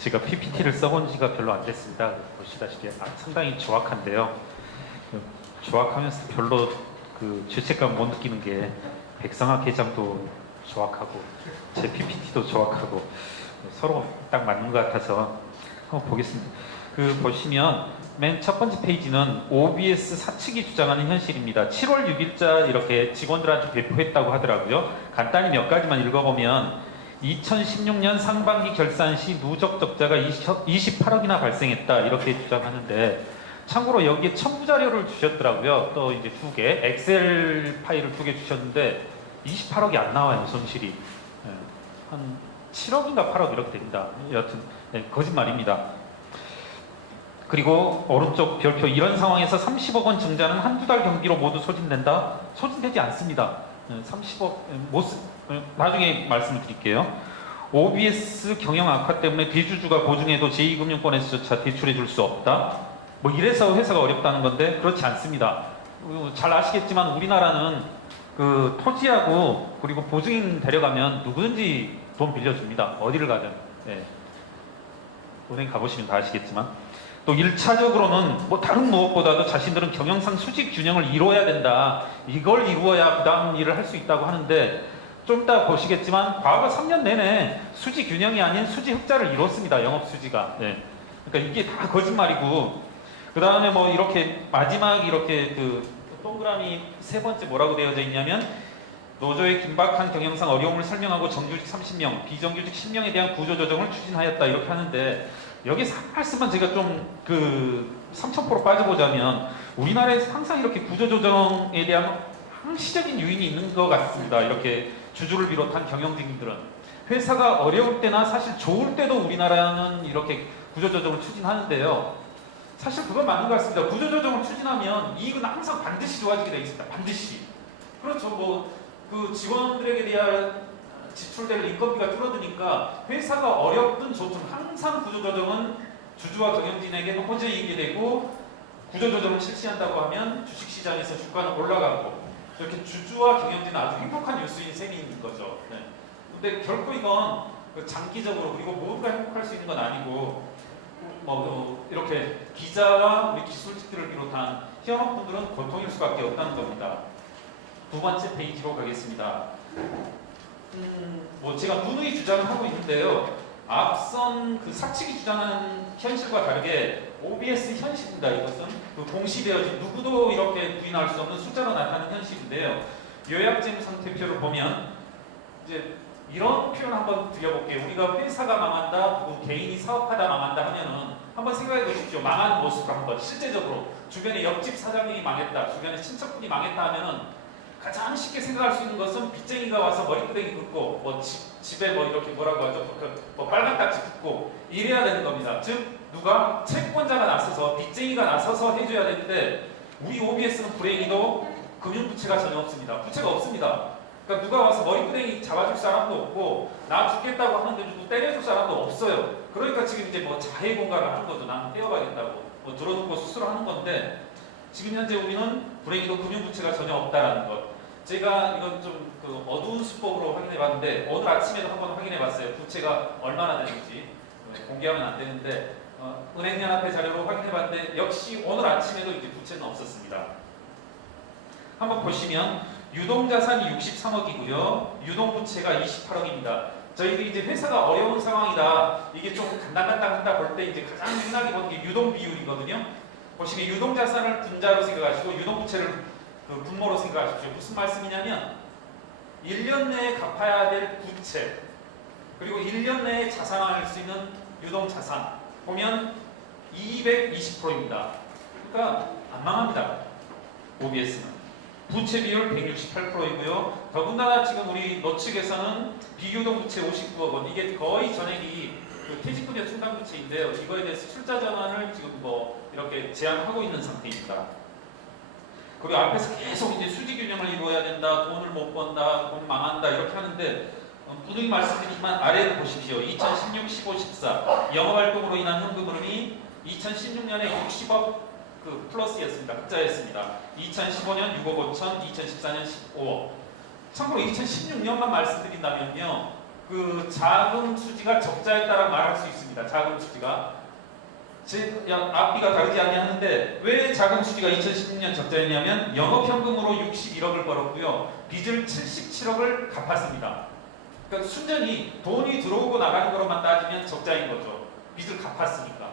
제가 PPT를 써본 지가 별로 안 됐습니다. 보시다시피 상당히 조악한데요. 조악하면서 별로 그 죄책감 못 느끼는 게 백성학 회장도 조악하고 제 PPT도 조악하고 서로 딱 맞는 것 같아서 한번 보겠습니다. 그 보시면 맨 첫 번째 페이지는 OBS 사측이 주장하는 현실입니다. 7월 6일자 이렇게 직원들한테 배포했다고 하더라고요. 간단히 몇 가지만 읽어보면 2016년 상반기 결산 시 누적 적자가 28억이나 발생했다 이렇게 주장하는데, 참고로 여기에 첨부 자료를 주셨더라고요. 또 이제 두 개 엑셀 파일을 두 개 주셨는데 28억이 안 나와요. 손실이 한 7억인가 8억 이렇게 됩니다. 여하튼 거짓말입니다. 그리고 오른쪽 별표, 이런 상황에서 30억 원 증자는 한두 달 경비로 모두 소진된다? 소진되지 않습니다. 30억 나중에 말씀을 드릴게요. OBS 경영 악화 때문에 대주주가 보증해도 제2금융권에서조차 대출해 줄 수 없다? 뭐 이래서 회사가 어렵다는 건데 그렇지 않습니다. 잘 아시겠지만 우리나라는 그 토지하고 그리고 보증인 데려가면 누구든지 돈 빌려줍니다. 어디를 가든. 네. 은행 가보시면 다 아시겠지만. 또 1차적으로는 뭐 다른 무엇보다도 자신들은 경영상 수직 균형을 이루어야 된다. 이걸 이루어야 그 다음 일을 할 수 있다고 하는데, 좀 이따 보시겠지만 과거 3년 내내 수직 균형이 아닌 수직 흑자를 이뤘습니다. 영업 수지가. 네. 그러니까 이게 다 거짓말이고, 그 다음에 뭐 이렇게 마지막 이렇게 그 동그라미 세 번째 뭐라고 되어져 있냐면, 노조의 긴박한 경영상 어려움을 설명하고 정규직 30명, 비정규직 10명에 대한 구조조정을 추진하였다 이렇게 하는데, 여기서 한 말씀만 제가 좀 그 3000% 빠져보자면, 우리나라에서 항상 이렇게 구조조정에 대한 항시적인 유인이 있는 것 같습니다. 이렇게 주주를 비롯한 경영진들은 회사가 어려울 때나 사실 좋을 때도 우리나라는 이렇게 구조조정을 추진하는데요. 사실 그건 맞는 것 같습니다. 구조조정을 추진하면 이익은 항상 반드시 좋아지게 되어 있습니다. 반드시. 그렇죠. 뭐 그 직원들에게 대한 지출될 인건비가 줄어드니까 회사가 어렵든 좋든 항상 구조조정은 주주와 경영진에게는 호재이익이 되고, 구조조정을 실시한다고 하면 주식시장에서 주가는 올라가고, 이렇게 주주와 경영진은 아주 행복한 뉴스인 셈인 거죠. 네. 근데 결코 이건 장기적으로, 그리고 모두가 행복할 수 있는 건 아니고, 이렇게 기자와 우리 기술직들을 비롯한 현업분들은 고통일 수밖에 없다는 겁니다. 두 번째 페이지로 가겠습니다. 뭐 제가 누누이 주장을 하고 있는데요. 앞선 그 사측이 주장하는 현실과 다르게 OBS 현실입니다. 이것은 그 공시되어진 누구도 이렇게 부인할 수 없는 숫자로 나타나는 현실인데요. 요약된 상태표를 보면 이제 이런 표현 한번 드려볼게요. 우리가 회사가 망한다, 그리고 개인이 사업하다 망한다 하면은 한번 생각해 보십시오. 망하는 모습을 한번 실제적으로 주변에 옆집 사장님이 망했다, 주변에 친척분이 망했다 하면은 가장 쉽게 생각할 수 있는 것은 빚쟁이가 와서 머리끄댕이 긋고 뭐 집에 뭐 이렇게 뭐라고 하죠? 뭐 빨간 딱지 긋고 이래야 되는 겁니다. 즉 누가 채권자가 나서서 빚쟁이가 나서서 해줘야 되는데, 우리 OBS는 불행히도 금융부채가 전혀 없습니다. 부채가 없습니다. 그러니까 누가 와서 머리끄댕이 잡아줄 사람도 없고, 나 죽겠다고 하는데 누구 때려줄 사람도 없어요. 그러니까 지금 이제 뭐 자해 공갈을 하는 거죠. 나는 떼어가겠다고 뭐 들어놓고 수술하는 건데, 지금 현재 우리는 불행히도 금융부채가 전혀 없다라는 것. 제가 이건 좀 그 어두운 수법으로 확인해봤는데, 오늘 아침에도 한번 확인해봤어요. 부채가 얼마나 되는지. 공개하면 안 되는데 은행연합회 자료로 확인해봤는데 역시 오늘 아침에도 이제 부채는 없었습니다. 한번 보시면 유동자산이 63억이고요. 유동부채가 28억입니다. 저희들이 이제 회사가 어려운 상황이다, 이게 좀 간당간당한다 볼 때 이제 가장 생각해 보는 게 유동비율이거든요. 보시면 유동자산을 분자로 생각하시고 유동부채를 그 분모로 생각하십시오. 무슨 말씀이냐면 1년 내에 갚아야 될 부채, 그리고 1년 내에 자산할 수 있는 유동자산 보면 220%입니다. 그러니까 안 망합니다. OBS는. 부채 비율 168%이고요. 더군다나 지금 우리 노측에서는 비유동 부채 59억 원, 이게 거의 전액이 그 퇴직금융 충당 부채인데요. 이거에 대해서 출자 전환을 지금 뭐 이렇게 제한하고 있는 상태입니다. 그리고 앞에서 계속 이제 수지 균형을 이루어야 된다, 돈을 못 번다, 돈 망한다 이렇게 하는데, 누누이 말씀드리지만 아래를 보십시오. 2016, 15, 14 영업활동으로 인한 현금 흐름이 2016년에 60억 그 플러스였습니다. 흑자였습니다. 2015년 6억 5천, 2014년 15억. 참고로 2016년만 말씀드린다면요, 그 자금 수지가 적자였다라고 말할 수 있습니다. 자금 수지가 앞뒤가 다르지 아니하는데 왜 자금 수지가 2016년 적자였냐면 영업현금으로 61억을 벌었고요. 빚을 77억을 갚았습니다. 그러니까 순전히 돈이 들어오고 나가는 것로만 따지면 적자인 거죠. 빚을 갚았으니까.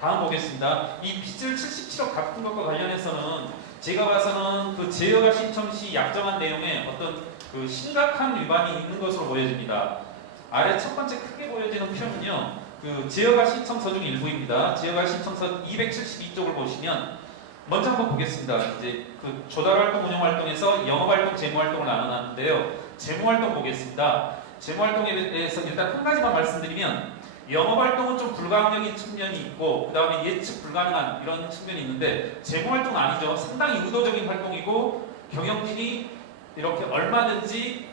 다음 보겠습니다. 이 빚을 77억 갚은 것과 관련해서는 제가 봐서는 그 제어가 신청 시 약정한 내용에 어떤 그 심각한 위반이 있는 것으로 보여집니다. 아래 첫 번째 크게 보여지는 표는요. 그 제어가 신청서 중 일부입니다. 제어가 신청서 272쪽을 보시면 먼저 한번 보겠습니다. 이제 그 조달활동, 운영활동에서 영업활동, 재무활동을 나눠놨는데요. 재무활동 보겠습니다. 재무활동에 대해서 일단 한 가지만 말씀드리면 영업활동은 좀 불가항력인 측면이 있고 그 다음에 예측 불가능한 이런 측면이 있는데 재무활동은 아니죠. 상당히 의도적인 활동이고 경영진이 이렇게 얼마든지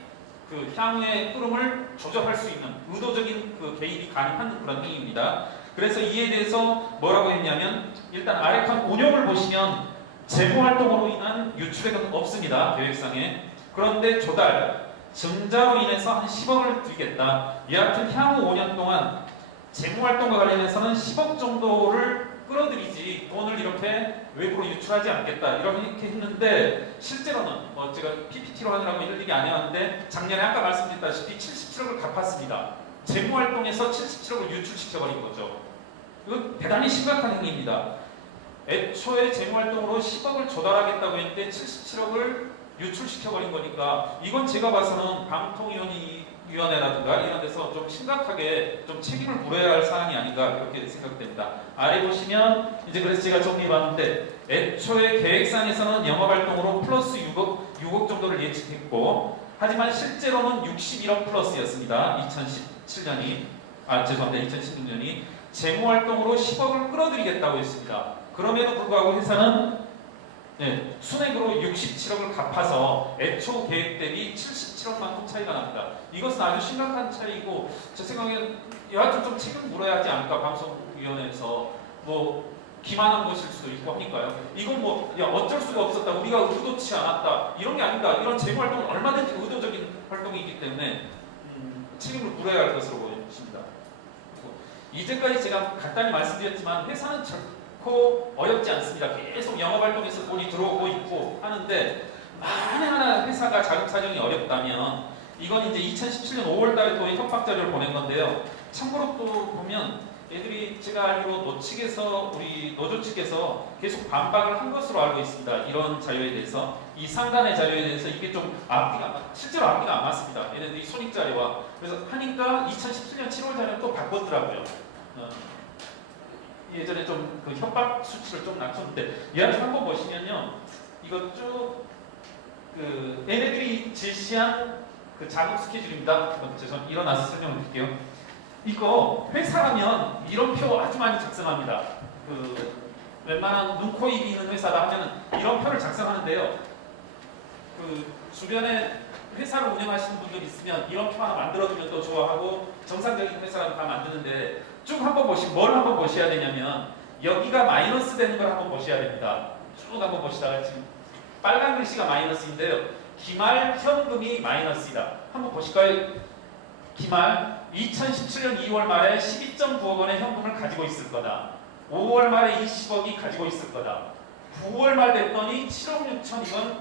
그 향후의 흐름을 조절할 수 있는 의도적인 그 개입이 가능한 그런 행위입니다. 그래서 이에 대해서 뭐라고 했냐면 일단 아래 칸 운용을 보시면 재무활동으로 인한 유출액은 없습니다. 계획상에. 그런데 조달, 증자로 인해서 한 10억을 드리겠다. 여하튼 향후 5년 동안 재무활동과 관련해서는 10억 정도를 끌어들이지 돈을 이렇게 외부로 유출하지 않겠다 이렇게 했는데 실제로는 제가 PPT로 하느라고 일일이 안 해왔는데 작년에 아까 말씀드렸다시피 77억을 갚았습니다. 재무활동에서 77억을 유출시켜버린 거죠. 이건 대단히 심각한 행위입니다. 애초에 재무활동으로 10억을 조달하겠다고 했는데 77억을 유출시켜버린 거니까 이건 제가 봐서는 방통위원회라든가 이런 데서 좀 심각하게 좀 책임을 물어야 할 사안이 아닌가 그렇게 생각됩니다. 아래 보시면 이제 그래서 제가 정리해봤는데 애초에 계획상에서는 영업활동으로 플러스 6억 정도를 예측했고 하지만 실제로는 61억 플러스였습니다. 2017년이 2016년이 재무활동으로 10억을 끌어들이겠다고 했습니다. 그럼에도 불구하고 회사는 순액으로 67억을 갚아서 애초 계획 대비 77억만큼 차이가 납니다. 이것은 아주 심각한 차이고 제 생각엔 여하튼 좀 책임을 물어야 하지 않을까. 방송위원회에서 기만한 것일 수도 있고 하니까요. 이건 어쩔 수가 없었다. 우리가 의도치 않았다. 이런 게 아니다. 이런 재무활동은 얼마든지 의도적인 활동이기 때문에 책임을 물어야 할 것으로 보여집니다. 이제까지 제가 간단히 말씀드렸지만 회사는 결코 어렵지 않습니다. 계속 영업활동에서 돈이 들어오고 있고 하는데 만에 하나 회사가 자금 사정이 어렵다면 이건 이제 2017년 5월달에 또 협박 자료를 보낸 건데요. 참고로 또 보면 애들이 제가 알기로 우리 노조 측에서 계속 반박을 한 것으로 알고 있습니다. 이런 자료에 대해서 이 상단의 자료에 대해서 이게 좀 실제로 앞뒤가 안 맞습니다. 얘네들이 손익 자료와 그래서 하니까 2017년 7월 자료는 또 바꿨더라고요. 예전에 좀 그 협박 수치를 좀 낮췄는데 얘한테 한번 보시면요. 이거 쭉 그 얘네들이 제시한 그 자금 스케줄입니다. 죄송합니다. 일어나서 설명을 드릴게요. 이거 회사라면 이런 표 아주 많이 작성합니다. 그 웬만한 눈, 코, 입이 있는 회사다 하면은 이런 표를 작성하는데요. 그 주변에 회사를 운영하시는 분들 있으면 이런 표 하나 만들어주면 또 좋아하고 정상적인 회사라면 다 만드는데 쭉 한번 뭘 한번 보셔야 되냐면 여기가 마이너스 되는 걸 한번 보셔야 됩니다. 쭉 한번 보시다가 지금 빨간 글씨가 마이너스인데요. 기말 현금이 마이너스이다. 한번 보실까요? 기말 2017년 2월 말에 12.9억 원의 현금을 가지고 있을 거다. 5월 말에 20억이 가지고 있을 거다. 9월 말 됐더니 7억 6천이건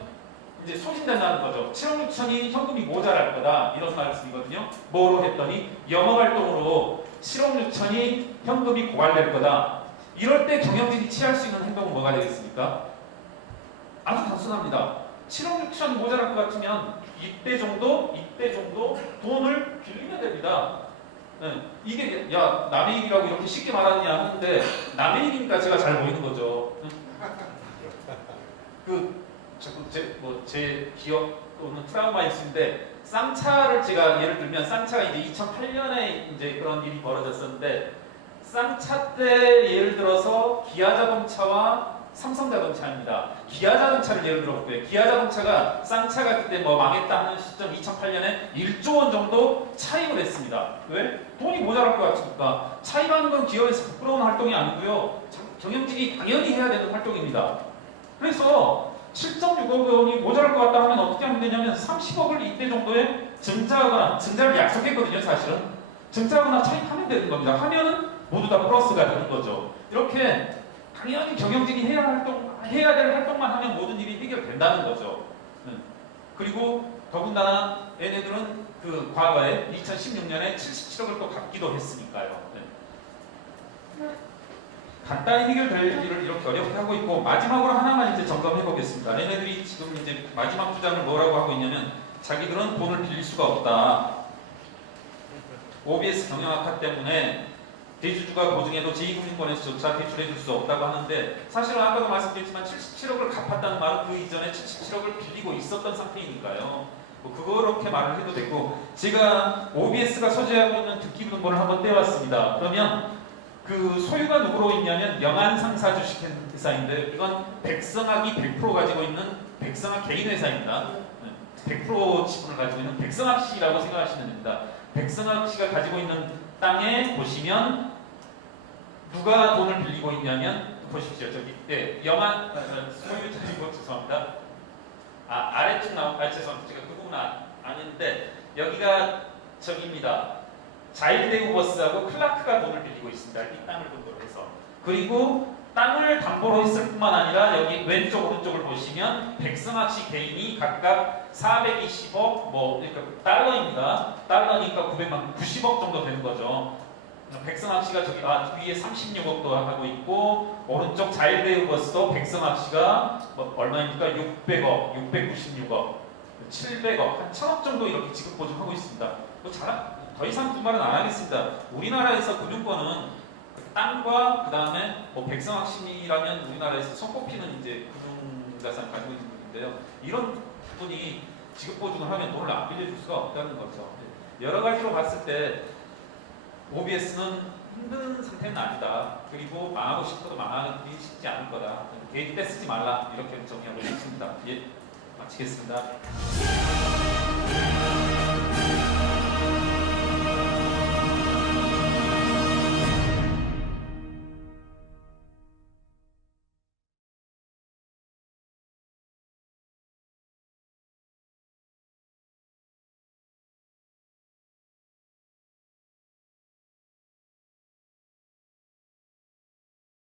이제 소진된다는 거죠. 7억 6천이 현금이 모자랄 거다. 이런 말씀이거든요. 뭐로 했더니 영업활동으로 7억 6천이 현금이 고갈될 거다. 이럴 때 경영진이 취할 수 있는 행동은 뭐가 되겠습니까? 아주 단순합니다. 7억 6천이 모자랄 것 같으면 이때 정도 돈을 빌리면 됩니다. 이게 남의 일이라고 이렇게 쉽게 말하느냐 하는데 남의 일이니까 제가 잘 보이는 거죠. 제 기억 또는 트라우마 있는데 쌍차를 제가 예를 들면 쌍차가 이제 2008년에 이제 그런 일이 벌어졌었는데 쌍차 때 예를 들어서 기아자동차와 삼성자동차입니다. 기아자동차를 예를 들어볼게요. 기아자동차가 쌍차가 그때 망했다 하는 시점 2008년에 1조 원 정도 차입을 했습니다. 왜? 돈이 모자랄 것 같으니까. 차입하는 건 기업에서 부끄러운 활동이 아니고요. 경영진이 당연히 해야 되는 활동입니다. 그래서 7.6억 원이 모자랄 것 같다 하면 어떻게 하면 되냐면 30억을 이때 정도에 증자를 약속했거든요. 사실은 증자하거나 차입하면 되는 겁니다. 하면은 모두 다 플러스가 되는 거죠. 이렇게 당연히 경영진이 해야 될 활동만 하면 모든 일이 해결된다는 거죠. 그리고 더군다나 얘네들은 그 과거에 2016년에 77억을 또 갚기도 했으니까요. 간단히 해결될 일을 이렇게 어렵게 하고 있고, 마지막으로 하나만 이제 점검해 보겠습니다. 얘네들이 지금 이제 마지막 주장을 뭐라고 하고 있냐면 자기들은 돈을 빌릴 수가 없다. OBS 경영학화 때문에 대주주가 보증해도 제2금융권에서조차 대출해줄 수 없다고 하는데, 사실은 아까도 말씀드렸지만 77억을 갚았다는 말은 그 이전에 77억을 빌리고 있었던 상태이니까요. 뭐 그렇게 말을 해도 되고, 제가 OBS가 소재하고 있는 등기부등본을 한번 떼왔습니다. 그러면 그 소유가 누구로 있냐면 영안상사 주식회사인데, 이건 백성학이 100% 가지고 있는 백성학 개인 회사입니다. 100% 지분을 가지고 있는 백성학 씨라고 생각하시면 됩니다. 백성학 씨가 가지고 있는 땅에 보시면 누가 돈을 빌리고 있냐면, 보십시오. 저기 소유자이고 죄송합니다. 아래쪽 죄송합니다. 제가 그 부분 아는데 여기가 저기입니다. 자일대우버스하고 클라크가 돈을 빌리고 있습니다. 이 땅을 근거로 해서. 그리고 땅을 담보로 했을 뿐만 아니라 여기 왼쪽 오른쪽을 보시면 백성학씨 개인이 각각 420억 그러니까 달러입니다. 달러니까 90억 정도 되는 거죠. 백성학씨가 저기 위에 36억도 하고 있고, 오른쪽 자일대우버스도 백성학씨가 얼마입니까? 600억, 696억, 700억, 한 1000억 정도 이렇게 지급 보증하고 있습니다. 더 이상 그 말은 안 하겠습니다. 우리나라에서 금융권은 땅과 그 다음에 백성학신이라면 우리나라에서 손꼽히는 이제 금융자산 가지고 있는 분인데요. 이런 분이 지급 보증을 하면 돈을 안 빌려줄 수가 없다는 거죠. 여러 가지로 봤을 때 OBS는 힘든 상태는 아니다. 그리고 망하고 싶어도 망하기 쉽지 않을 거다. 개인 때 쓰지 말라. 이렇게 정리하고 싶습니다. 예, 마치겠습니다.